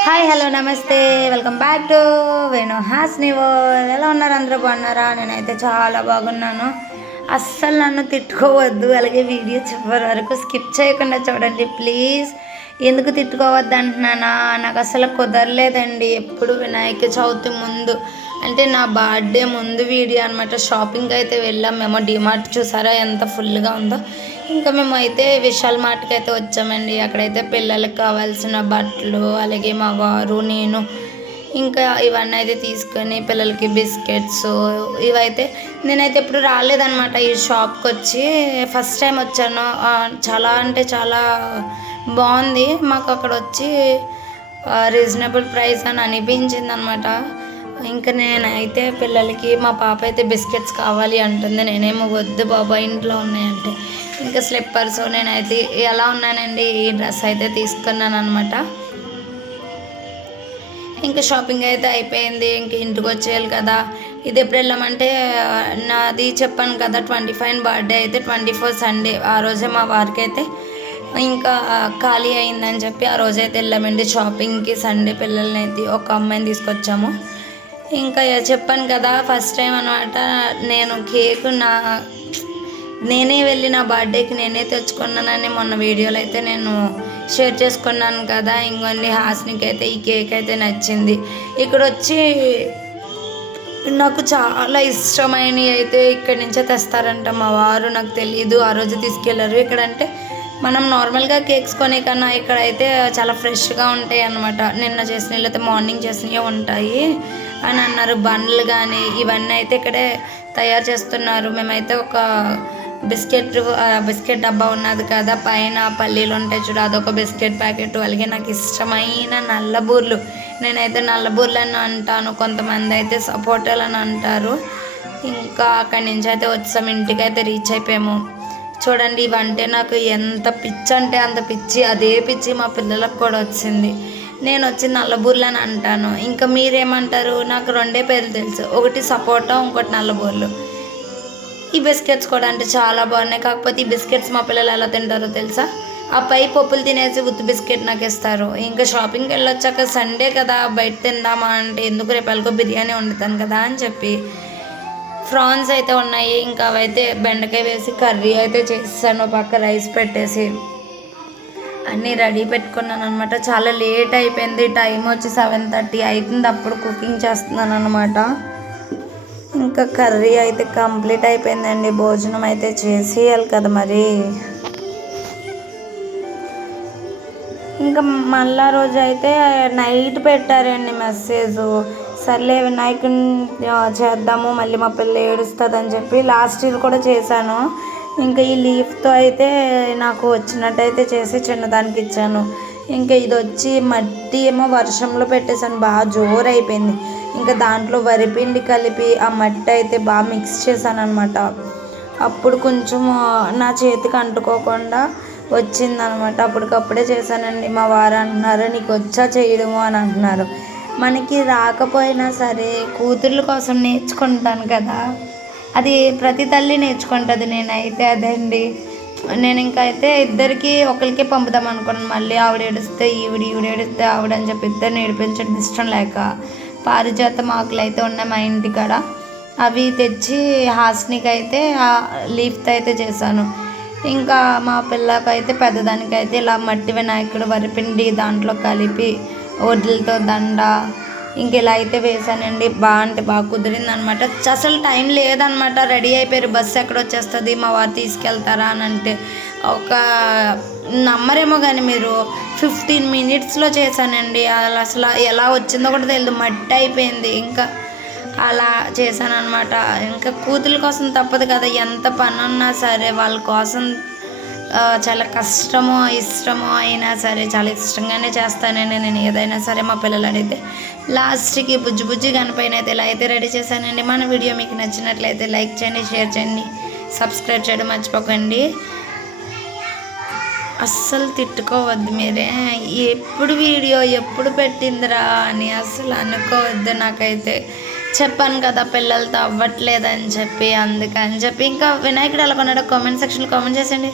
Hi hello నమస్తే, welcome back to Venu Hasni world. ఎలా ఉన్నారు? అందరూ బాగున్నారా? నేనైతే చాలా బాగున్నాను. అస్సలు నన్ను తిట్టుకోవద్దు, అలాగే వీడియో చివరి వరకు స్కిప్ చేయకుండా చూడండి ప్లీజ్. ఎందుకు తిట్టుకోవద్దు అంటున్నానా, నాకు అసలు కుదరలేదండి. ఎప్పుడు వినాయక చవితి ముందు అంటే నా బర్త్డే ముందు వీడియో అనమాట. షాపింగ్ అయితే వెళ్ళాం మేము. డిమార్ట్ చూసారా ఎంత ఫుల్గా ఉందో. ఇంకా మేము అయితే విశాల్ మార్ట్కి అయితే వచ్చామండి. అక్కడైతే పిల్లలకి కావాల్సిన బట్టలు, అలాగే మా వారు, నేను ఇంకా ఇవన్నీ అయితే తీసుకొని పిల్లలకి బిస్కెట్స్ ఇవైతే నేనైతే ఎప్పుడు రాలేదన్నమాట ఈ షాప్కి వచ్చి. ఫస్ట్ టైం వచ్చాను. చాలా అంటే చాలా బాగుంది. మాకు అక్కడ వచ్చి రీజనబుల్ ప్రైస్ అని అనిపించింది అనమాట. ఇంకా నేనైతే పిల్లలకి, మా పాప అయితే బిస్కెట్స్ కావాలి అంటుంది. నేనేమో వద్దు బాబా ఇంట్లో ఉన్నాయంటే. ఇంకా స్లిప్పర్స్ నేనైతే ఎలా ఉన్నానండి, ఈ డ్రెస్ అయితే తీసుకున్నాను అనమాట. ఇంకా షాపింగ్ అయితే అయిపోయింది. ఇంక ఇంటికి వచ్చేయాలి కదా. ఇది ఎప్పుడు వెళ్ళామంటే నాది చెప్పాను కదా 25 బర్త్డే అయితే 24 సండే. ఆ రోజే మా వారికి అయితే ఇంకా ఖాళీ అయిందని చెప్పి ఆ రోజైతే వెళ్ళామండి షాపింగ్కి. సండే పిల్లల్ని అయితే ఒక అమ్మాయిని తీసుకొచ్చాము. ఇంకా చెప్పాను కదా ఫస్ట్ టైం అనమాట నేను కేక్ నేనే వెళ్ళి నా బర్త్డేకి నేనే తెచ్చుకున్నానని మొన్న వీడియోలో అయితే నేను షేర్ చేసుకున్నాను కదా. ఇంకొన్ని హాస్నికి అయితే ఈ కేక్ అయితే నచ్చింది. ఇక్కడ వచ్చి నాకు చాలా ఇష్టమైనవి అయితే ఇక్కడి నుంచే తెస్తారంట మా వారు. నాకు తెలియదు, ఆ రోజు తీసుకెళ్ళారు. ఇక్కడంటే మనం నార్మల్గా కేక్స్ కొనే కన్నా ఇక్కడైతే చాలా ఫ్రెష్గా ఉంటాయి అన్నమాట. నిన్న చేసినవి లేకపోతే మార్నింగ్ చేసినవి ఉంటాయి అని అన్నారు. బండ్లు కానీ ఇవన్నీ అయితే ఇక్కడే తయారు చేస్తున్నారు. మేమైతే ఒక బిస్కెట్ డబ్బా ఉన్నది కదా, పైన పల్లీలు ఉంటాయి చూడు, అదొక బిస్కెట్ ప్యాకెట్. అలాగే నాకు ఇష్టమైన నల్లబూర్లు, నేనైతే నల్లబూర్లు అని అంటాను, కొంతమంది అయితే సపోటాలు అని అంటారు. ఇంకా అక్కడి నుంచి అయితే వచ్చాము, ఇంటికి అయితే రీచ్ అయిపోయాము. చూడండి ఇవంటే నాకు ఎంత పిచ్చి అంటే అంత పిచ్చి. అదే పిచ్చి మా పిల్లలకు కూడా వచ్చింది. నేను వచ్చి నల్లబూర్లు అని అంటాను. ఇంకా మీరేమంటారు? నాకు రెండే పేర్లు తెలుసు, ఒకటి సపోటా, ఇంకోటి నల్లబూర్లు. ఈ బిస్కెట్స్ కూడా అంటే చాలా బాగున్నాయి. కాకపోతే ఈ బిస్కెట్స్ మా పిల్లలు ఎలా తింటారో తెలుసా? ఆ పై పప్పులు తినేసి ఉత్తి బిస్కెట్ నాకు ఇస్తారు. ఇంకా షాపింగ్కి వెళ్ళొచ్చాక సండే కదా బయట తిందామా అంటే ఎందుకు, రేపు ఎలాగో బిర్యానీ వండుతాను కదా అని చెప్పి ఫ్రాన్స్ అయితే ఉన్నాయి. ఇంకా అవైతే బెండకాయ వేసి కర్రీ అయితే చేసాను, పక్క రైస్ పెట్టేసి అన్నీ రెడీ పెట్టుకున్నాను అనమాట. చాలా లేట్ అయిపోయింది, టైం వచ్చి 7:30 అవుతుంది. అప్పుడు కుకింగ్ చేస్తున్నాను అనమాట. ఇంకా కర్రీ అయితే కంప్లీట్ అయిపోయిందండి. భోజనం అయితే చేసేయాలి కదా మరి. ఇంకా మళ్ళా రోజు అయితే నైట్ పెట్టారండి మెసేజ్. సర్లే వినాయకుని చేద్దాము, మళ్ళీ మా పిల్ల ఏడుస్తుంది అని చెప్పి లాస్ట్ ఇయర్ కూడా చేశాను. ఇంకా ఈ లీఫ్తో అయితే నాకు వచ్చినట్టయితే చేసి చిన్నదానికి ఇచ్చాను. ఇంకా ఇది వచ్చి మట్టి ఏమో వర్షంలో పెట్టేశాను, బాగా జోరు అయిపోయింది. ఇంకా దాంట్లో వరిపిండి కలిపి ఆ మట్టి అయితే బాగా మిక్స్ చేశాను అనమాట. అప్పుడు కొంచెం నా చేతికి అంటుకోకుండా వచ్చిందనమాట. అప్పటికప్పుడే చేశానండి. మా వారు అంటున్నారు నీకు వచ్చా చేయడము అని అంటున్నారు. మనకి రాకపోయినా సరే కూతుర్ల కోసం నేర్చుకుంటాను కదా, అది ప్రతి తల్లి నేర్చుకుంటుంది. నేనైతే అదే అండి. నేను ఇంకా అయితే ఇద్దరికి ఒకరికే పంపుదాం అనుకున్నాను. మళ్ళీ ఆవిడ ఏడిస్తే ఈవిడ ఏడిస్తే ఆవిడ అని చెప్పి ఇద్దరు నేర్పించడం ఇష్టం లేక పారిజాతం ఆకులు అయితే ఉన్నాయి మా ఇంటికాడ, అవి తెచ్చి హాస్నికి అయితే లీఫ్తో అయితే చేశాను. ఇంకా మా పిల్లకైతే పెద్దదానికైతే ఇలా మట్టి వినాయకుడు వరిపిండి దాంట్లో కలిపి వడ్లతో దండ ఇంక ఇలా అయితే వేసానండి. బాగా కుదిరింది అనమాట. అసలు టైం లేదనమాట. రెడీ అయిపోయారు, బస్సు ఎక్కడ వచ్చేస్తుంది, మా వారు తీసుకెళ్తారా అని అంటే ఒక నమ్మరేమో కానీ మీరు 15 మినిట్స్లో చేశానండి. అసలు ఎలా వచ్చిందో కూడా తెలియదు, మట్టి అయిపోయింది. ఇంకా అలా చేశాను అనమాట. ఇంకా కూతుల కోసం తప్పదు కదా, ఎంత పని ఉన్నా సరే వాళ్ళ కోసం చాలా కష్టమో ఇష్టమో అయినా సరే చాలా ఇష్టంగానే చేస్తానండి నేను ఏదైనా సరే. మా పిల్లలు అడిగితే లాస్ట్కి బుజ్జి కనిపైన అయితే ఇలా అయితే రెడీ చేశానండి. మన వీడియో మీకు నచ్చినట్లయితే లైక్ చేయండి, షేర్ చేయండి, సబ్స్క్రైబ్ చేయడం మర్చిపోకండి. అస్సలు తిట్టుకోవద్దు మీరే, ఎప్పుడు వీడియో ఎప్పుడు పెట్టిందిరా అని అస్సలు అనుకోవద్దు. నాకైతే చెప్పాను కదా పిల్లలతో అవ్వట్లేదని చెప్పి, అందుకని చెప్పి. ఇంకా వినాయకుడు ఎలా కొన్నాడో కామెంట్ సెక్షన్లో కామెంట్ చేసేయండి.